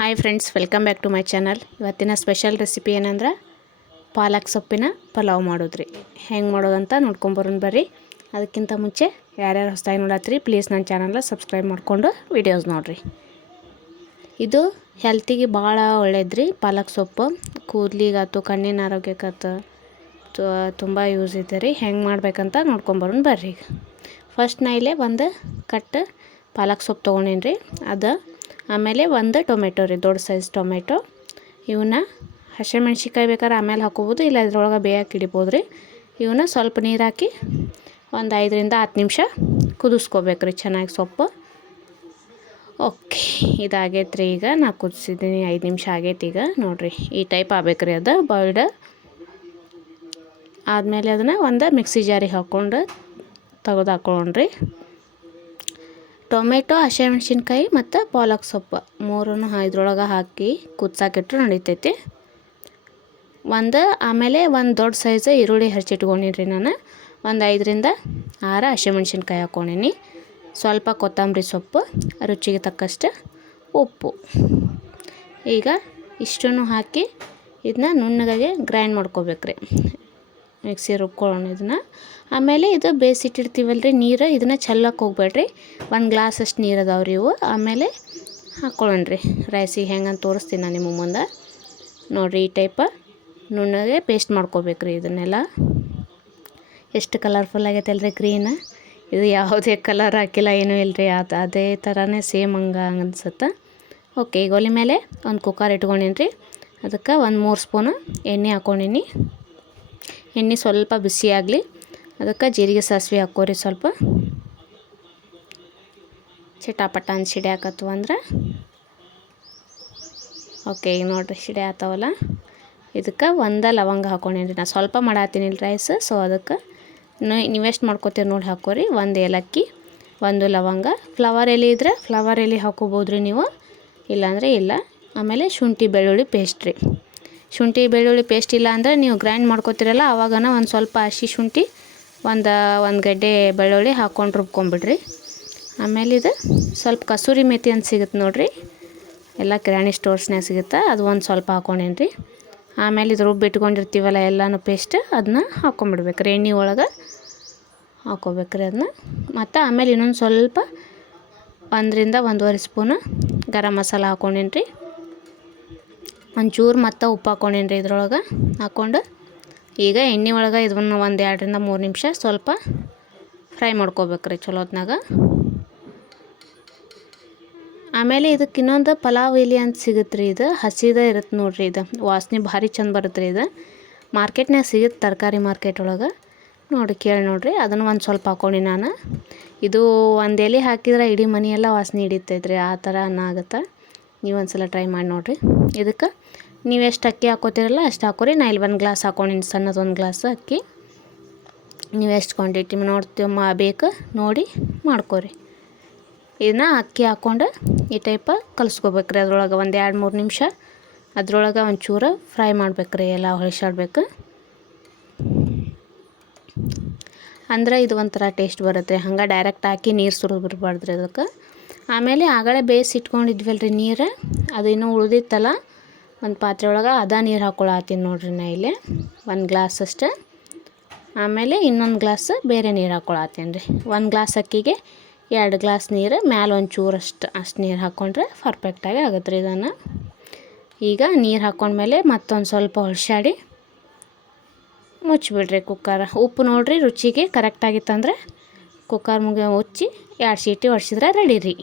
Hi friends, welcome back to my channel. ಇವತ್ತಿನ special recipe ಏನಂದ್ರೆ, ಪಾಲಕ್ ಸೊಪ್ಪಿನ ಪಲಾವ್ ಮಾಡೋದ್ರಿ. ಹೆಂಗೆ ಮಾಡೋದಂತ ನೋಡ್ಕೊಂಬರೋಣ ಬರ್ರಿ. ಅದಕ್ಕಿಂತ ಮುಂಚೆ ಯಾರ್ಯಾರು ಹೊಸದಾಗಿ ನೋಡತ್ರಿ ಪ್ಲೀಸ್ ನನ್ನ ಚಾನಲ್ನ ಸಬ್ಸ್ಕ್ರೈಬ್ ಮಾಡಿಕೊಂಡು ವಿಡಿಯೋಸ್ ನೋಡಿರಿ. ಇದು ಹೆಲ್ತಿಗೆ ಭಾಳ ಒಳ್ಳೇದ್ರಿ ಪಾಲಕ್ ಸೊಪ್ಪು. ಕೂದಲಿಗಾತು ಕಣ್ಣಿನ ಆರೋಗ್ಯಕ್ಕಾತು ತುಂಬ ಯೂಸ್ ಇದೆ ರೀ. ಹೆಂಗೆ ಮಾಡ್ಬೇಕಂತ ನೋಡ್ಕೊಂಬರೋಣ ಬರ್ರಿ ಈಗ. ಫಸ್ಟ್ ನಾ ಇಲ್ಲೇ ಒಂದು ಕಟ್ ಪಾಲಕ್ ಸೊಪ್ಪು ತೊಗೊಂಡೇನಿ ರೀ ಅದು ಆಮೇಲೆ ಒಂದು ಟೊಮೆಟೊ ರೀ, ದೊಡ್ಡ ಸೈಜ್ ಟೊಮೆಟೊ. ಇವನ್ನ ಹಸಿಮೆಣ್ಸಿಕಾಯಿ ಬೇಕಾದ್ರೆ ಆಮೇಲೆ ಹಾಕೋಬೋದು ಇಲ್ಲ ಇದ್ರೊಳಗೆ ಬೇಯಕ್ಕೆ ಇಡಿಬೋದು ರೀ. ಇವನ್ನ ಸ್ವಲ್ಪ ನೀರು ಹಾಕಿ ಒಂದು ಐದರಿಂದ ಹತ್ತು ನಿಮಿಷ ಕುದಿಸ್ಕೋಬೇಕು ರೀ, ಚೆನ್ನಾಗಿ ಸೊಪ್ಪು. ಓಕೆ, ಇದಾಗೈತೆ ರೀ ಈಗ. ನಾ ಕುದಿಸಿದ್ದೀನಿ, ಐದು ನಿಮಿಷ ಆಗೈತೆ ಈಗ. ನೋಡಿರಿ, ಈ ಟೈಪ್ ಆಗ್ಬೇಕು ರೀ ಅದು ಬಾಯ್ಲ್ಡ್ ಆದಮೇಲೆ ಅದನ್ನು ಒಂದು ಮಿಕ್ಸಿ ಜಾರಿಗೆ ಹಾಕ್ಕೊಂಡು ತೆಗೆದು ಹಾಕ್ಕೊಂಡ್ರಿ. ಟೊಮೆಟೊ, ಹಸಿಮೆಣ್ಸಿನ್ಕಾಯಿ ಮತ್ತು ಪಾಲಕ್ ಸೊಪ್ಪು. ಮೂರನ್ನು ಇದ್ರೊಳಗೆ ಹಾಕಿ ಕುದ್ಸಾಕಿಟ್ರು ನಡೀತೈತಿ. ಒಂದು, ಆಮೇಲೆ ಒಂದು ದೊಡ್ಡ ಸೈಜ್ ಈರುಳ್ಳಿ ಹಚ್ಚಿಟ್ಕೊಂಡಿನಿ ನಾನು. ಒಂದು ಐದರಿಂದ ಆರು ಹಸಿಮೆಣ್ಸಿನ್ಕಾಯಿ ಹಾಕ್ಕೊಂಡಿನಿ ಸ್ವಲ್ಪ ಕೊತ್ತಂಬರಿ ಸೊಪ್ಪು, ರುಚಿಗೆ ತಕ್ಕಷ್ಟು ಉಪ್ಪು. ಈಗ ಇಷ್ಟನ್ನು ಹಾಕಿ ಇದನ್ನ ನುಣ್ಣಗೆ ಗ್ರೈಂಡ್ ಮಾಡ್ಕೋಬೇಕ್ರಿ. ಮಿಕ್ಸಿ ರುಬ್ಕೊಳ್ಳೋಣ ಇದನ್ನು. ಆಮೇಲೆ ಇದು ಬೇಯಿಸಿಟ್ಟಿರ್ತೀವಲ್ಲ ರೀ ನೀರು. ಇದನ್ನು ಚೆಲ್ಲಕ್ಕೆ ಹೋಗ್ಬೇಡ್ರಿ. ಒಂದು ಗ್ಲಾಸ್ ಅಷ್ಟು ನೀರು ಅದಾವೆ ರೀ ಇವು. ಆಮೇಲೆ ಹಾಕ್ಕೊಳ್ಳೋಣ ರೀ. ರೈಸಿಗೆ ಹೆಂಗಂತ ತೋರಿಸ್ತೀನಿ ನಾನು ನಿಮ್ಮ ಮುಂದೆ. ನೋಡಿರಿ ಈ ಟೈಪ. ನುಣ್ಣಗೆ ಪೇಸ್ಟ್ ಮಾಡ್ಕೋಬೇಕು ರೀ ಇದನ್ನೆಲ್ಲ. ಎಷ್ಟು ಕಲರ್ಫುಲ್ ಆಗೈತೆ ಅಲ್ರಿ ಗ್ರೀನ್ ಇದು ಯಾವುದೇ ಕಲರ್ ಹಾಕಿಲ್ಲ, ಏನೂ ಇಲ್ಲ ರೀ ಅದು ಅದೇ ಥರನೇ ಸೇಮ್ ಹಂಗೆ ಅನ್ಸುತ್ತೆ. ಓಕೆ ಈಗ ಒಲೆ ಮೇಲೆ ಒಂದು ಕುಕ್ಕರ್ ಇಟ್ಕೊಂಡೀನಿ ರೀ. ಅದಕ್ಕೆ ಒಂದು ಮೂರು ಸ್ಪೂನು ಎಣ್ಣೆ ಹಾಕ್ಕೊಂಡೀನಿ ಎಣ್ಣೆ ಸ್ವಲ್ಪ ಬಿಸಿ ಆಗಲಿ, ಅದಕ್ಕೆ ಜೀರಿಗೆ ಸಾಸಿವೆ ಹಾಕೋರಿ ಸ್ವಲ್ಪ. ಚಟಾಪಟ ಅಂತ ಸಿಡಿ ಹಾಕತ್ವ ಅಂದ್ರೆ. ಓಕೆ ಈಗ ನೋಡಿರಿ ಸಿಡಿ ಆತವಲ್ಲ. ಇದಕ್ಕೆ ಒಂದು ಲವಂಗ ಹಾಕೊಂಡೇನಿ ನಾ. ಸ್ವಲ್ಪ ಮಾಡತ್ತೀನಿ ರೈಸ್ ಸೊ ಅದಕ್ಕೆ ನೀವೆಷ್ಟು ಮಾಡ್ಕೋತೀರಿ ನೋಡಿ ಹಾಕೋರಿ. ಒಂದು ಏಲಕ್ಕಿ, ಒಂದು ಲವಂಗ. ಫ್ಲವರ್ ಎಲೆ ಇದ್ರೆ ಫ್ಲವರ್ ಎಲೆ ಹಾಕೋಬೋದ್ರಿ ನೀವು. ಇಲ್ಲಾಂದರೆ ಇಲ್ಲ. ಆಮೇಲೆ ಶುಂಠಿ ಬೆಳ್ಳುಳ್ಳಿ ಪೇಸ್ಟ್ ರೀ. ಶುಂಠಿ, ಬೆಳ್ಳುಳ್ಳಿ ಪೇಸ್ಟ್ ಇಲ್ಲ ಅಂದರೆ ನೀವು ಗ್ರೈಂಡ್ ಮಾಡ್ಕೊತೀರಲ್ಲ, ಆವಾಗನ ಒಂದು ಸ್ವಲ್ಪ ಹಸಿ ಶುಂಠಿ, ಒಂದು ಒಂದು ಗಡ್ಡೆ ಬೆಳ್ಳುಳ್ಳಿ ಹಾಕ್ಕೊಂಡು ರುಬ್ಕೊಂಬಿಡ್ರಿ. ಆಮೇಲೆ ಇದು ಸ್ವಲ್ಪ ಕಸೂರಿ ಮೇಥಿ ಅಂತ ಸಿಗುತ್ತೆ ನೋಡಿರಿ. ಎಲ್ಲ ಕಿರಾಣಿ ಸ್ಟೋರ್ಸ್ನಾಗ ಸಿಗುತ್ತೆ, ಅದು ಒಂದು ಸ್ವಲ್ಪ ಹಾಕ್ಕೊಂಡೇನ್ರಿ ಆಮೇಲೆ ಇದು ರುಬ್ಬಿಟ್ಕೊಂಡಿರ್ತೀವಲ್ಲ ಎಲ್ಲನೂ ಪೇಸ್ಟ್ ಅದನ್ನ ಹಾಕ್ಕೊಂಬಿಡ್ಬೇಕು ರೀ ಎಣ್ಣೆ ಒಳಗೆ ಹಾಕ್ಕೋಬೇಕ್ರಿ ಅದನ್ನ ಮತ್ತು ಆಮೇಲೆ ಇನ್ನೊಂದು ಸ್ವಲ್ಪ ಒಂದರಿಂದ ಒಂದೂವರೆ ಸ್ಪೂನು ಗರಂ ಮಸಾಲ ಹಾಕ್ಕೊಂಡೇನ್ರಿ ಒಂಚೂರು ಮತ್ತು ಉಪ್ಪು ಹಾಕ್ಕೊಂಡೇನಿ ರೀ ಇದ್ರೊಳಗೆ. ಹಾಕ್ಕೊಂಡು ಈಗ ಎಣ್ಣೆ ಒಳಗೆ ಇದನ್ನು ಒಂದು ಎರಡರಿಂದ ಮೂರು ನಿಮಿಷ ಸ್ವಲ್ಪ ಫ್ರೈ ಮಾಡ್ಕೋಬೇಕ್ರಿ ಚಲೋ ಹೊತ್ನಾಗ ಆಮೇಲೆ ಇದಕ್ಕೆ ಇನ್ನೊಂದು ಪಲಾವ್ ಎಲೆ ಅಂತ ಸಿಗುತ್ತೆ ರೀ ಇದು. ಹಸಿದ ಇರುತ್ತೆ ನೋಡಿರಿ ಇದು. ವಾಸನೆ ಭಾರಿ ಚಂದ ಬರುತ್ತೆ ರೀ ಇದು. ಮಾರ್ಕೆಟ್ನಾಗ ಸಿಗುತ್ತೆ ತರಕಾರಿ ಮಾರ್ಕೆಟ್ ಒಳಗೆ. ನೋಡಿ ಕೇಳಿ ನೋಡಿರಿ, ಅದನ್ನು ಒಂದು ಸ್ವಲ್ಪ ಹಾಕ್ಕೊಂಡು ನಾನು. ಇದು ಒಂದು ಎಲೆ ಹಾಕಿದ್ರೆ ಇಡೀ ಮನೆಯೆಲ್ಲ ವಾಸನೆ ಹಿಡಿತೈತ್ರಿ, ಆ ಥರ ಅನ್ನ ಆಗುತ್ತೆ ನೀವು ಒಂದು ಸಲ ಟ್ರೈ ಮಾಡಿ ನೋಡಿರಿ. ಇದಕ್ಕೆ ನೀವು ಎಷ್ಟು ಅಕ್ಕಿ ಹಾಕೋತಿರಲ್ಲ ಅಷ್ಟು ಹಾಕೋರಿ. ನಾ ಇಲ್ಲಿ ಒಂದು ಗ್ಲಾಸ್ ಹಾಕೊಂಡಿನಿ ಸಣ್ಣದು ಒಂದು ಗ್ಲಾಸ್ ಅಕ್ಕಿ. ನೀವು ಎಷ್ಟು ಕ್ವಾಂಟಿಟಿ ನೋಡ್ತೀವಿ ಮಾ ಬೇಕು ನೋಡಿ ಮಾಡ್ಕೊರಿ. ಇದನ್ನ ಅಕ್ಕಿ ಹಾಕ್ಕೊಂಡು ಈ ಟೈಪ ಕಲಿಸ್ಕೋಬೇಕ್ರಿ. ಅದರೊಳಗೆ ಒಂದು ಎರಡು ಮೂರು ನಿಮಿಷ. ಅದ್ರೊಳಗೆ ಒಂಚೂರು ಫ್ರೈ ಮಾಡ್ಬೇಕ್ರಿ. ಎಲ್ಲ ಹೊಳಿಸಾಡ್ಬೇಕು ಅಂದ್ರೆ ಇದು ಒಂಥರ ಟೇಸ್ಟ್ ಬರುತ್ತೆ. ಹಂಗೆ ಡೈರೆಕ್ಟ್ ಹಾಕಿ ನೀರು ಸುರಿದು ರೀ ಅದಕ್ಕೆ ಆಮೇಲೆ ಆಗಲೇ ರೀ ನೀರು. ಅದು ಇನ್ನೂ ಉಳಿದಿತ್ತಲ್ಲ. ಒಂದು ಪಾತ್ರೆ ಒಳಗೆ ಅದ ನೀರು ಹಾಕ್ಕೊಳತ್ತೀನಿ ನೋಡ್ರಿ ನಾ ಇಲ್ಲಿ. ಒಂದು ಗ್ಲಾಸ್ ಅಷ್ಟು. ಆಮೇಲೆ ಇನ್ನೊಂದು ಗ್ಲಾಸ್ ಬೇರೆ ನೀರು ಹಾಕ್ಕೊಳತ್ತೀನಿ ರೀ. ಒಂದು ಗ್ಲಾಸ್ ಅಕ್ಕಿಗೆ ಎರಡು ಗ್ಲಾಸ್ ನೀರು, ಮ್ಯಾಲೆ ಒಂದು ಚೂರಷ್ಟು ಅಷ್ಟು ನೀರು ಹಾಕ್ಕೊಂಡ್ರೆ ಪರ್ಫೆಕ್ಟಾಗಿ ಆಗುತ್ತೆ ರೀ ಇದನ್ನು ಈಗ ನೀರು ಹಾಕ್ಕೊಂಡ್ಮೇಲೆ ಮತ್ತೊಂದು ಸ್ವಲ್ಪ ಹೊಳ್ಸಾಡಿ ಮುಚ್ಚಿಬಿಡ್ರಿ ಕುಕ್ಕರ್ ಉಪ್ಪು ನೋಡಿರಿ ರುಚಿಗೆ ಕರೆಕ್ಟಾಗಿತ್ತಂದ್ರೆ ಕುಕ್ಕರ್ ಮುಗಿ ಮುಚ್ಚಿ ಎರಡು ಸೀಟಿ ಹೊಡ್ಸಿದ್ರೆ ರೆಡಿ ರೀ.